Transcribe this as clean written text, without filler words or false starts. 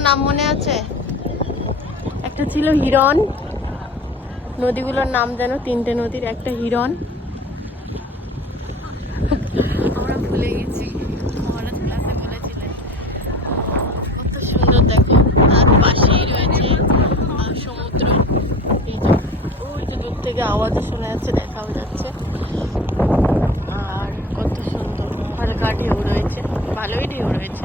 নদীগুলোর নাম মনে আছে? একটা ছিল হিরণ, নদীগুলোর নাম যেন তিনটে নদীর একটা হিরণ, আমরা ভুলে গেছি, মহারাজ ক্লাসে বলেছিলেন। কত সুন্দর দেখো, তার পাশেই রয়েছে সমুদ্র। এই যে ওই যে দূর থেকে আওয়াজও শোনা যাচ্ছে, দেখাও যাচ্ছে। আর কত সুন্দর হালকা ঢেউ রয়েছে, ভালোই ঢেউ রয়েছে।